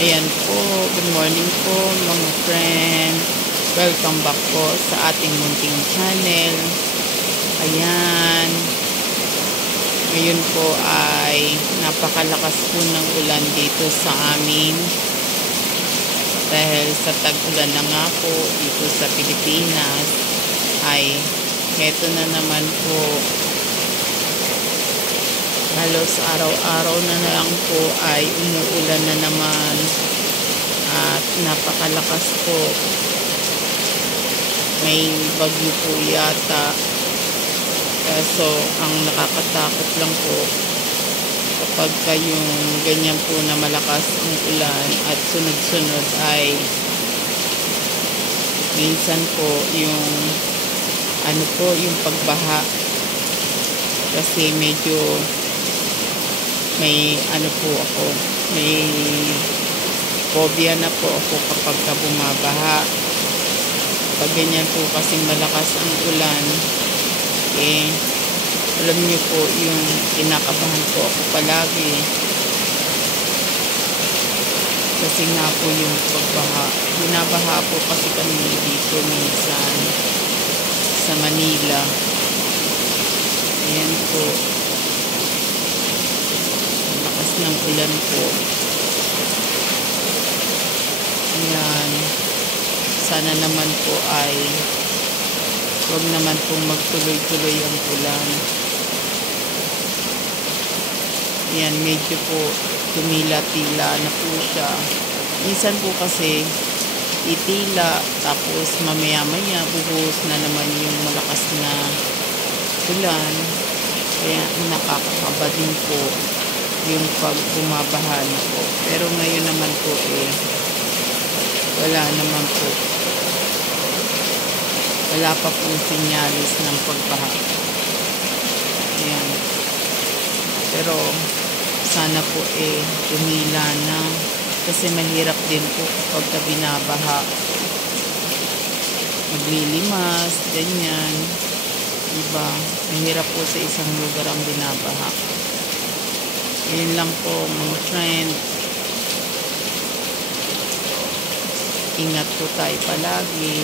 Ayan po, good morning po mga friend. Welcome back po sa ating munting channel. Ayan, ngayon po ay napakalakas po ng ulan dito sa amin. Dahil sa tag-ulan na nga po dito sa Pilipinas, ay heto na naman po. Halos araw-araw na lang po ay umuulan na naman at napakalakas po. May bagyo po yata. Kaso ang nakakatakot lang po kapag kayong ganyan po na malakas ang ulan at sunod-sunod ay minsan po yung yung pagbaha. Kasi medyo may may phobia na po ako kapag bumabaha. Pag ganyan po kasing malakas ang ulan, alam niyo po yung kinakabahan po ako palagi. Kasi nga po yung pagbaha. Binabaha po kasi kami dito minsan sa Manila. Ayan po. Lakas ng ulan po. Ayan. Sana naman po ay huwag naman pong magtuloy-tuloy ang ulan. Ayan, medyo po tumila-tila na po siya. Minsan po kasi itila, tapos mamaya-maya buhos na naman yung malakas na ulan. Kaya nakakakaba din po yung pag bumabaha na po. Pero ngayon naman po wala naman po. Wala pa pong sinyalis ng pagbaha. Ayan. Pero sana po tumila na. Kasi mahirap din po kapag binabaha. Maglilimas, ganyan. Diba? Mahirap po sa isang lugar ang binabaha. Yun lang po mga friend. Ingat po tayo palagi.